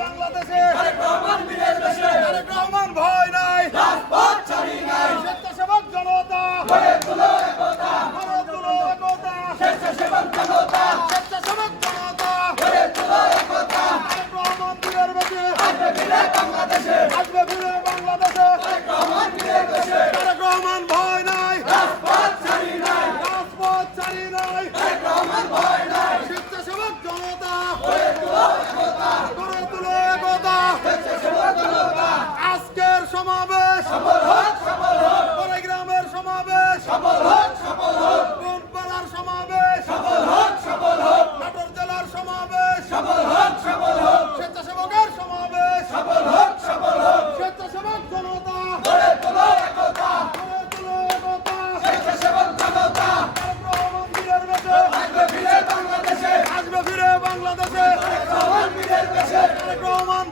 বাংলাদেশে তারেক রহমান ভয় নাই স্বেচ্ছাসেবক জনতা গড়ে তুলো একতা স্বেচ্ছাসেবক জনতা তারেক রহমান বীরের বেশে আসবে ফিরে বাংলাদেশে তারেক রহমান ভয় নাই রাজপথ ছাড়ি নাই স্বেচ্ছাসেবক জনতা গড়ে তুলো একতা আজকের সমাবেশ গ্রামের সমাবেশ কোনপাড়ার সমাবেশ নাটোর জেলার সমাবেশ স্বেচ্ছাসেবকের সমাবেশ স্বেচ্ছাসেবক জনতা গড়ে তুলো একতা তারেক রহমান বীরের বেশে আসবে ফিরে বাংলাদেশে। রহমান